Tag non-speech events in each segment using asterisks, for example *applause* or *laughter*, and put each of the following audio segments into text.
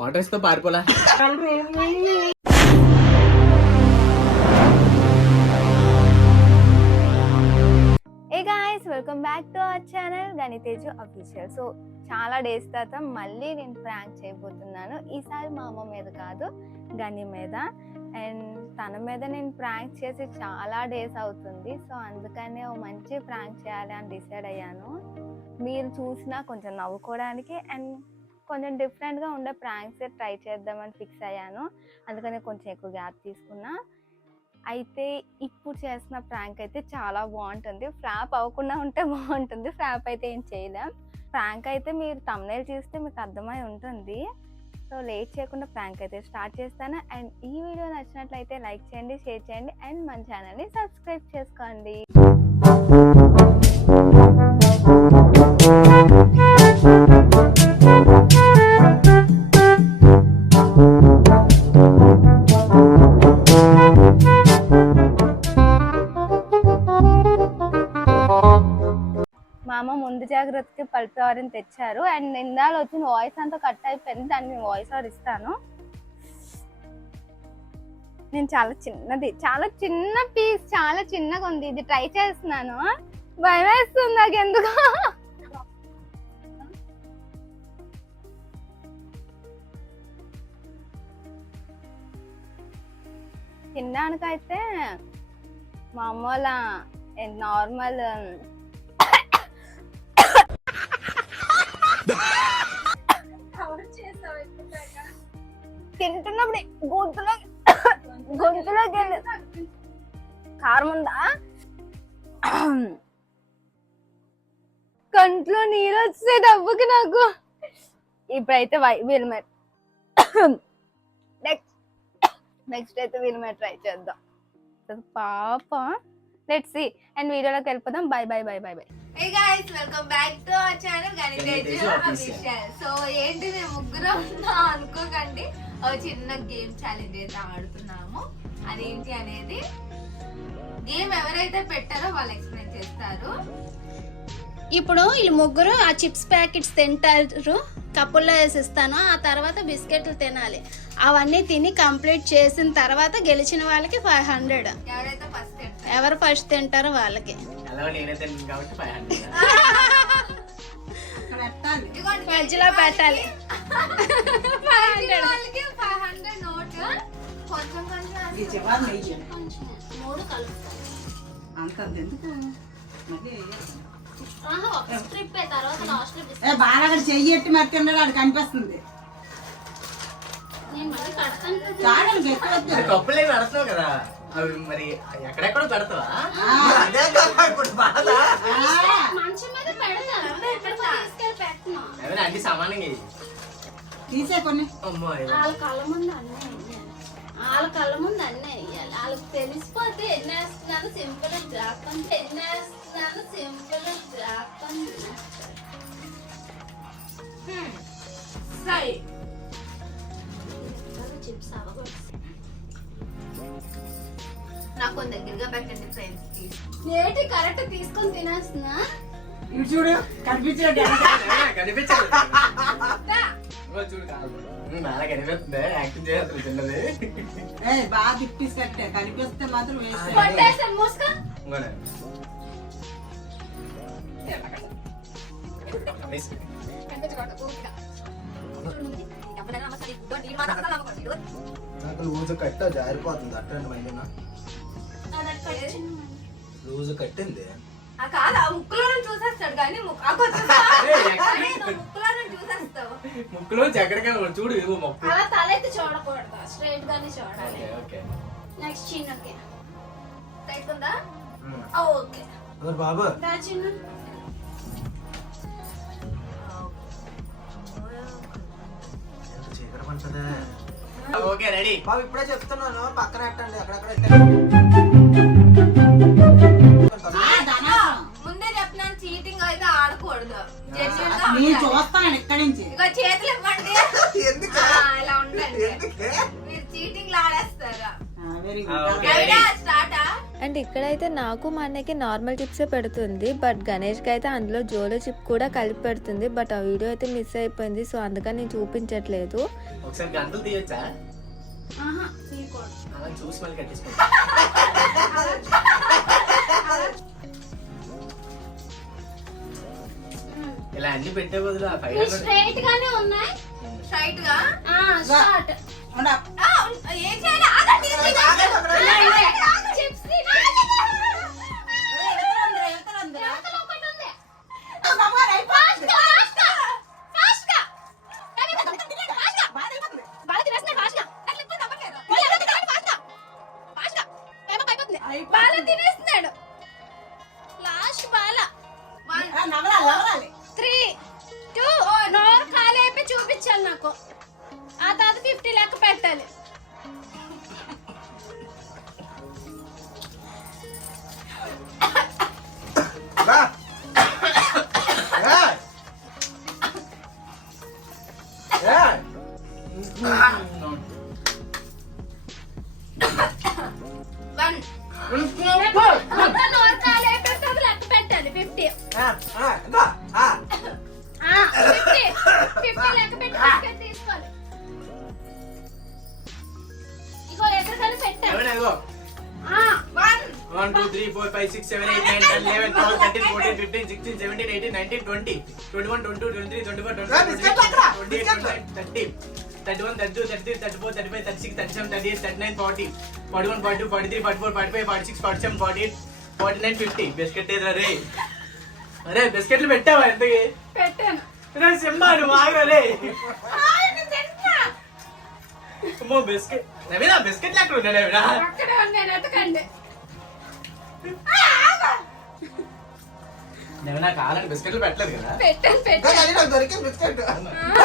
Water ఇస్తే పారిపోలే. Hey guys welcome back to our channel Ganiteju official so చాలా days తర్వాత మళ్ళీ నేను ప్రాంక్ చేయబోతున్నాను. ఈసారి మా అమ్మ మీద కాదు గని మీద. అండ్ తన మీద నేను ప్రాంక్ చేసి చాలా డేస్ అవుతుంది. సో అందుకనే ఓ మంచి ప్రాంక్ చేయాలి అని డిసైడ్ అయ్యాను. మీరు చూసినా కొంచెం నవ్వుకోవడానికి అండ్ కొంచెం డిఫరెంట్గా ఉండే ప్రాంక్స్ ట్రై చేద్దామని ఫిక్స్ అయ్యాను. అందుకనే కొంచెం ఎక్కువ గ్యాప్ తీసుకున్నా. అయితే ఇప్పుడు చేసిన ప్రాంక్ అయితే చాలా బాగుంటుంది. ఫ్లాప్ అవ్వకుండా ఉంటే బాగుంటుంది. ఫ్లాప్ అయితే ఏం చేయలేం. ప్రాంక్ అయితే మీరు తమ్నేల్ చూస్తే మీకు అర్థమై ఉంటుంది. సో లేట్ చేయకుండా ప్రాంక్ అయితే స్టార్ట్ చేస్తాను. అండ్ ఈ వీడియో నచ్చినట్లయితే లైక్ చేయండి షేర్ చేయండి అండ్ మన ఛానల్ని సబ్స్క్రైబ్ చేసుకోండి. వచ్చారు అండ్ ఇందాలు వచ్చిన వాయిస్ అంతా కట్ అయిపోయింది దాన్ని వాయిస్ ఓవర్ ఇస్తాను. నేను చాలా చిన్నది చాలా చిన్న పీస్ చాలా చిన్నగా ఉంది. ఇది ట్రై చేస్తున్నాను. భయం వేస్తుంది నాకు ఎందుకు. తినడానికైతే మా అమ్మ వాళ్ళ నార్మల్ తింటున్నప్పుడు గొంతులో గొంతులోకి వెళ్ళి కారం ఉందా కంట్లో నీరు వచ్చే డబ్బుకి నాకు. ఇప్పుడైతే వీళ్ళ నెక్స్ట్ నెక్స్ట్ అయితే వీళ్ళ మీద ట్రై చేద్దాం. పాప. లెట్స్ సి అండ్ వీడియోలోకి వెళ్ళిపోదాం. Bye bye bye bye bye hey guys welcome back to our channel Ganiteju. Official so ఏంటి మేము ముగ్గురం ఉన్నాం? అనుకోకండి. ఒక చిన్న గేమ్ ఛాలెంజ్ అయితే ఆడుతున్నాము. అదేంటి అనేది గేమ్ ఎవరైతే పెట్టారో వాళ్ళు ఎక్స్ప్లెయిన్ చేస్తారు. ఇప్పుడు వీళ్ళు ముగ్గురు ఆ చిప్స్ ప్యాకెట్స్ తింటారు. కప్పుల్లో వేసిస్తాను ఆ తర్వాత బిస్కెట్లు తినాలి. అవన్నీ తిని కంప్లీట్ చేసిన తర్వాత గెలిచిన వాళ్ళకి ఫైవ్ హండ్రెడ్. ఎవరైతే ఎవరు ఫస్ట్ తింటారో వాళ్ళకి. మధ్యలో పెట్టాలి. బాగా చెయ్యట్టి మరి తిన్నాడు ఆడు కనిపిస్తుంది. కప్పులే కదా. అవి మరి ఎక్కడెక్కడ పెడతావా? అదే కదా ఇప్పుడు బాధ. మంచం మీద ఏమైనా అన్ని సమానంగా. తీసే కొన్ని. వాళ్ళ కళ్ళ ముందు అన్నీ వాళ్ళ కళ్ళ ముందు అన్నీ వేయాలి వాళ్ళకి తెలిసిపోతే ఎన్ని వేస్తున్నాను సింపుల్ డ్రాప్ అంటే ఎన్ని వేస్తున్నాను సింపుల్ డ్రాప్ అని సై చిప్స్ అవ్వకూడదు నాకు దగ్గరగా పెట్టండి ఫ్రెండ్స్ ప్లీజ్ ఏంటి కరెక్ట్ తీసుకొని తినేస్తున్నా? ఇటు చూడు కనిపించినట్టు *laughs* కనిపించదు ఇదిగో చూడు కాదు. ఉమ్, నాలా కనిపిస్తుంది యాక్టింగ్ చేస్తుంది చిన్నది. ఏ బాగా తిప్పేసి కట్టే కనిపిస్తే మాత్రం వేస్ట్ కొట్టేసాను మూసుక. ఇంకోనే. Nice. లూజు కట్ట జారిపోతుంది అట్టండి మళ్ళీ లూజు కట్టింది కాదు ముక్కులో చూసేస్తాడు కానీ ముక్కులో ఎక్కడికైనా చూడు మొక్కు. అలా తలెత్తి చూడకూడదు స్ట్రైట్ గానే చూడాలి. ఓకే నెక్స్ట్ అవుతుందా ఉమ్. ఓకే. బాబు. దా చిన్న పంచదే ఓకే రెడీ. బాబు ఇప్పుడే చెప్తున్నాను పక్కన ఎట్టండి అక్కడక్కడ ముందే చెప్పినాను చీటింగ్ అయితే ఆడకూడదు. నేను. చూస్తాను ఇక్కడి నుంచి. చేతులు ఇక్కడైతే నాకు మా అన్నకి నార్మల్ చిప్సే పెడుతుంది బట్ గణేష్కి అయితే అందులో జోలో చిప్ కూడా కలిపి పెడుతుంది బట్ ఆ వీడియో అయితే మిస్ అయిపోయింది సో అందుకని నేను చూపించట్లేదు. ఒకసారి గంటలు తీయొచ్చా? ఆహా తీయకూడదు. అలా చూసి మళ్ళీ కట్టించుకుంటా ఇలా అన్ని పెట్టే బదులు ఆ ఫైవ్ హండ్రెడ్ స్ట్రైట్ గానే ఉన్నాయి స్ట్రైట్. గా ఆ ఏం చేయాలి? ఆగండి, బాల తినేస్తున్నాడు. లాస్ట్ బాల. త్రీ టూ నోరు కాలేపి చూపించాలి నాకు. ఆ తర్వాత ఫిఫ్టీ లెక్క పెట్టాలి. రా. One one two three four five six seven eight nine ten eleven twelve thirteen fourteen fifteen sixteen seventeen eighteen nineteen twenty twenty one twenty two twenty three twenty four రా, బిస్కెట్లు అక్కడ, ట్వంటీ బిస్కెట్లు. Thirty thirty one thirty two thirty three thirty four thirty five thirty six thirty seven thirty eight thirty nine forty forty one forty two forty three forty four forty five forty six forty seven forty eight forty nine fifty biscuit ఏదిరా రే అరే బిస్కెట్లు పెట్టావా ఎంతకి పెట్టాను రే Simba నువ్వు ఆగలే అమ్మో biscuit Naveena బిస్కెట్లు ఎక్కడ ఉన్నాయి నవీనా అక్కడే ఉన్నాను ఎతకండి బిస్కెట్లు పెట్టలేదు కదా. పెట్టాను పెట్టాను. కానీ నాకు దొరికింది బిస్కెట్.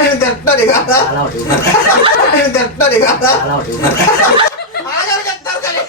నేను తింటున్నాను ఇక. నేను తింటున్నాను ఇక. ఆగరు చెప్తారు కానీ.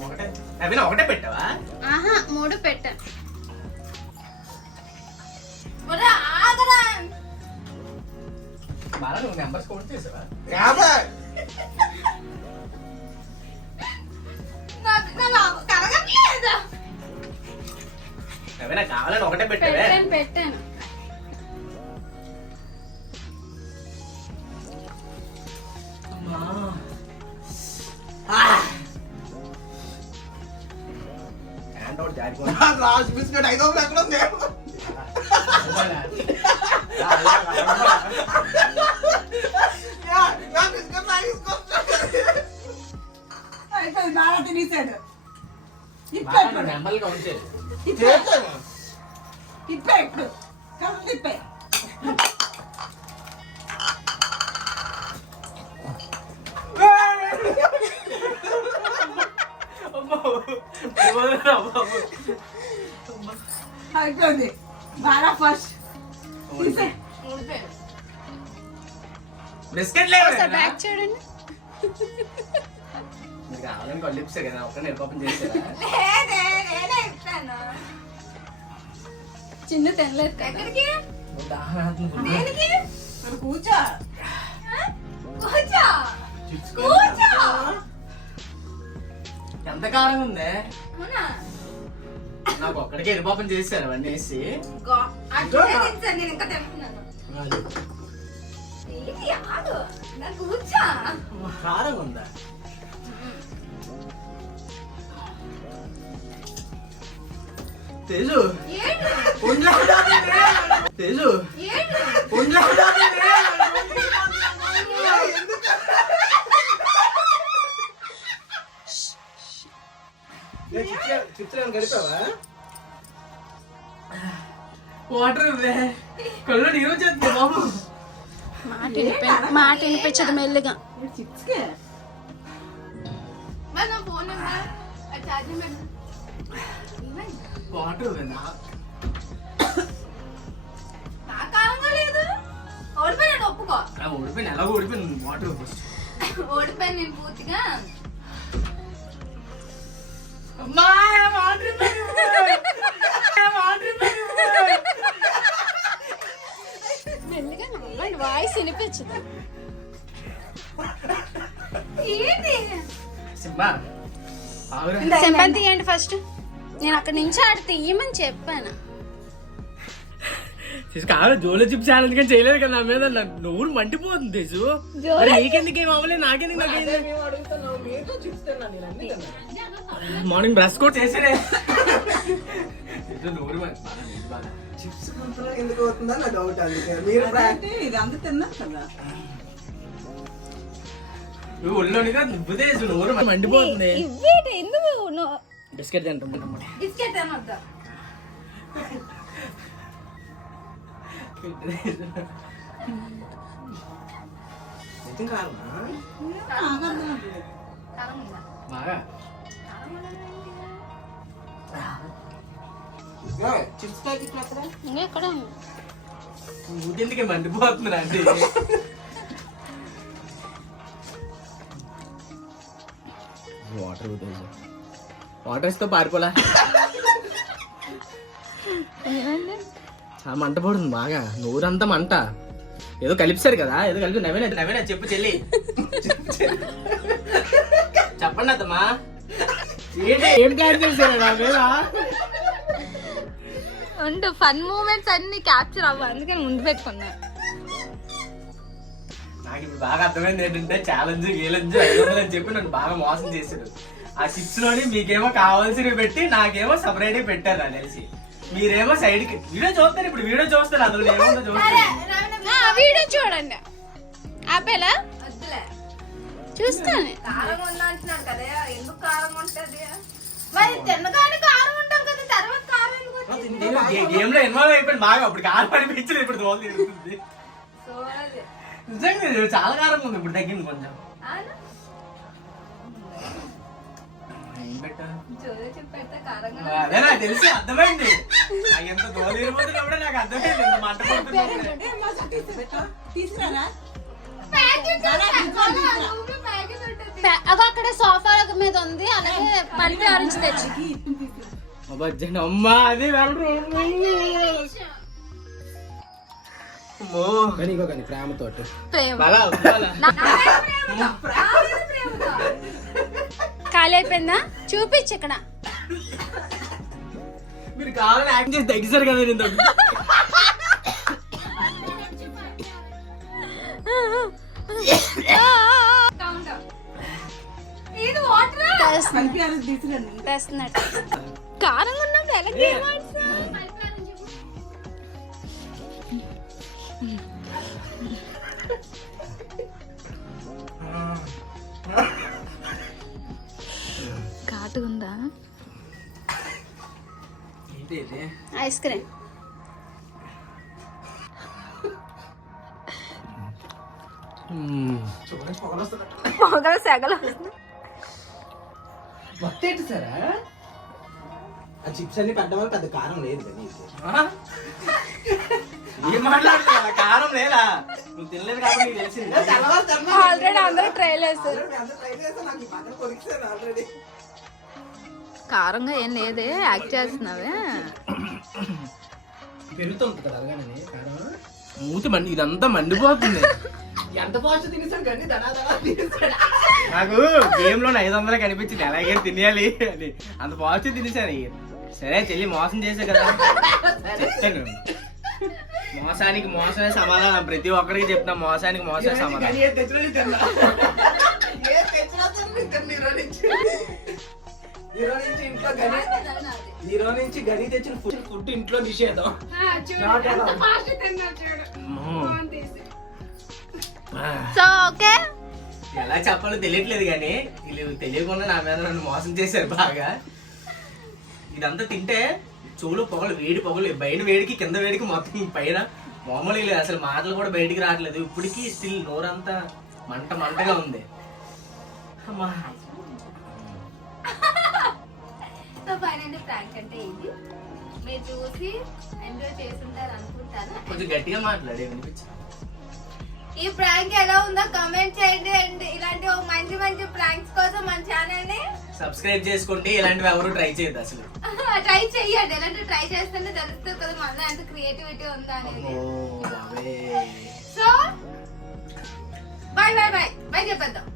ఒకటే. నవీనా ఒకటే పెట్టావా? ఆహా మూడు పెట్టాను ఆగరా. బాగా నువ్వు నెంబర్స్ చేసావా నవీనా కావాలని ఒకటే పెట్టావే. పెట్టాను పెట్టాను. అమ్మా. హ్యాండ్ అవుట్ జారిపోయింది. నా లాస్ట్ బిస్కెట్ ఐదో అమ్మో. వదలరా బాబు. అయిపోయింది బాగా ఫస్ట్ తీసే ఊడిపోయాడు బిస్కెట్ లేవు ఒకసారి బ్యాక్ చూడండి మీరు కావాలని కొల్లిప్సే కదా ఒక్క నిర్పాపం చేసారా లేదే నేనే ఇస్తాను చిన్న తినలేదు ఎక్కడికి? దేనికి? మరి కూర్చో? కూర్చో. కూర్చో. ఎంత కారం ఉందే? అవునా? నాకు ఒక్కడికి ఎరిపాపం చేశారు అవన్నీ వేసి. నేను ఇంకా తింటున్నాను కారం ఉందా? తేజు. తేజు. చిత్రాన్ని గడిపావా వాటర్ కళ్ళు నీరు వచ్చేస్తుంది బాబు. మాట వినిపి- మాట వినిపించదు మెల్లిగా. చిప్స్కే? ఫోన్ నెంబర్ ఏమైంది? వాటర్ ఉంది నా నా కాలంగా లేదు ఓడిపోయాడు ఒప్పుకో అలా ఓడిపోయింది ఎలా ఓడిపోయింది వాటర్ ఫస్ట్ ఓడిపోయాను నేను పూర్తిగా అమ్మా వాటర్ వాటర్ మెల్లిగా నవ్వండి వాయిస్ వినిపించదు బా ఆగురా. సెంపన్ తీయండి ఫస్ట్? నేను అక్కడ నుంచి ఆడ తీయమని చెప్పాను. జోలో చిప్ ఛాలెంజ్ కానీ చేయలేదు కదా నా మీద నా నోరు మండిపోతుంది మరి నీకెందుకు ఏం అవ్వలేదు? నాకెందుకు మార్నింగ్ బ్రష్ నీళ్ళు బాగా. చిప్స్ ఎందుకు అవుతుందా నా డౌట్ అందుకే. మీరు ఇది అంత తిన్నా కదా. మండిపోతుంది ఇవ్వేటి ఎందుకు నో- బిస్కెట్ తింటాం బిస్కెట్ అనొద్దు నిజం కాదమ్మా కారం ఉందా? బాగా ఇదిగో, చిప్స్ ప్యాకెట్ అక్కడ ఇంకా ఎక్కడ వాటర్ వాటర్ ఇస్తే పారిపోలే? చాలా మంట పడుతుంది బాగా. నోరంతా మంట. ఏదో కలిపిస్తారు కదా ఏదో కలిపి నవ్వేనా? నవ్వేనా? చెప్పు చెల్లి. చెప్పండి అత్తమ్మా. ఏంటి? ఏం ప్లాన్ చేశారు? నా మీద? ఉండు ఫన్ మూమెంట్స్ అన్ని క్యాప్చర్ అవ్వ. అందుకని ముందు పెట్టుకున్నా. నాకు ఇప్పుడు బాగా అర్థమైంది ఏంటంటే ఛాలెంజ్ గీలెంజ్ ఐదు వందలు అని చెప్పి నన్ను బాగా మోసం చేశాడు. ఆ చిప్స్లోని మీకేమో కావాల్సినవి పెట్టి నాకేమో సపరేట్ పెట్టారు నాకు తెలిసి మీరేమో సైడ్కి వీడియో చూస్తారు ఇప్పుడు వీడియో చూస్తారు అందులో ఏముందో చూస్తారు. ఆ, వీడియో చూడండి. ఆపేలా? వద్దులే. చూస్తాను. కారం ఉందా అంటున్నాడు కదా ఎందుకు కారం ఉంటది? మరి తిన్నగానే కారం ఉంటుంది కదా తర్వాత కారం ఎందుకు వచ్చింది? గేమ్లో ఇన్వాల్వ్ అయిపోయింది బాగా అప్పుడు కారం అనిపించలేదు ఇప్పుడు దోలు తిరుగుతుంది. నిజంగా ఇది చాలా కారం ఉంది ఇప్పుడు తగ్గింది కొంచెం. అవునా? ఏం పెట్టాను చూడు చెప్పేస్తే కారంగా అదే నాకు తెలిసి అర్థమైంది. నాకు ఎంత దోలు తిరిగిపోతున్నప్పుడే నాకు అర్థమైంది మంట పడుతున్నప్పుడే ఏ, మా సతీష్ పెట్టు. తీసుకురారా? ప్యాకెట్ చాలా చాలా చాలా రూమ్లో ప్యాకెట్ ఉంటుంది పే- అగో అక్కడ సోఫా మీద ఉంది. అలాగే పల్లి ఆరెంజ్ తెచ్చి. అబ్బజ్జన అమ్మా అది వెళ్ళరు. కానీ ఇగో కానీ ప్రేమతోటి. ప్రేమ. బాగా ఉండాలా? ఖాళీ అయిపోయిందా చూపించు ఇక్కడ. మీరు కావాలని యాక్ట్ చేసి తగ్గిస్తారు కదా నేను కౌంటర్ ఇది ఐస్ క్రీమ్ మ్మ్. చూడండి పొగలు సెగలు మొత్తం సారా? ఆ చిప్స్ అన్ని పెద్దవాళ్ళు పెద్ద కారం లేదు కదా నీకు. ఆ? ఏం మాట్లాడుతున్నా కారం లేదా? నువ్వు తినలేదు కాబట్టి నీకు తెలిసింది. తెల్లవారు తెల్లవారు ఆల్రెడీ అందరూ ట్రైల్ వేస్తారు ఆల్రెడీ కారంగా ఏం లేదే యాక్ట్ చేస్తున్నావే. పెరుగుతుంది కదా కారం. మూతి మండి ఇదంతా మండిపోతుంది. ఎంత ఫాస్ట్ తినేసాడు నాకు గేమ్లో ఐదు వందలు కనిపించింది. ఎలాగే తినేయాలి అని. అంత పాజిటివ్ తినేసాను. సరే చెల్లి మోసం చేసే కదా. చెప్తాను. మోసానికి మోసమే సమాధానం. ప్రతి ఒక్కరికి చెప్తున్నా మోసానికి మోసమే సమాధానం. ఈరోజు నుంచి. ఇంట్లో గని ఈరోజు నుంచి గని తెచ్చిన ఫుడ్ ఫుడ్ ఇంట్లో నిషేధం. So okay? ఎలా చెప్పాలో తెలియట్లేదు కానీ వీళ్ళు తెలియకుండా నా మీద నన్ను మోసం చేశారు బాగా. ఇదంతా తింటే చెవులు పొగలు వేడి పొగలు పైన వేడికి కింద వేడికి మొత్తం పైన మామూలుగా లేదు అసలు మాటలు కూడా బయటికి రావట్లేదు. ఇప్పటికీ స్టిల్ నోరంతా మంట మంటగా ఉంది. అమ్మా. మీరు చూసి ఎంజాయ్ చేస్తుంటారు అనుకుంటాను. కొంచెం గట్టిగా మాట్లాడే ఈ ప్రాంక్ ఎలా ఉందో కమెంట్ చేయండి అండ్. ఇలాంటి ఓ మంచి మంచి ప్రాంక్స్ కోసం మన ఛానల్ని సబ్స్క్రైబ్ చేసుకోండి ఇలాంటివి ఎవరు ట్రై చేయొద్దు అసలు. ట్రై చెయ్యండి. ఎలాంటి ట్రై చేస్తేనే తెలుస్తుంది కదా మనలో ఎంత క్రియేటివిటీ ఉందా అనేది. So bye bye bye bye చెప్పేద్దాం.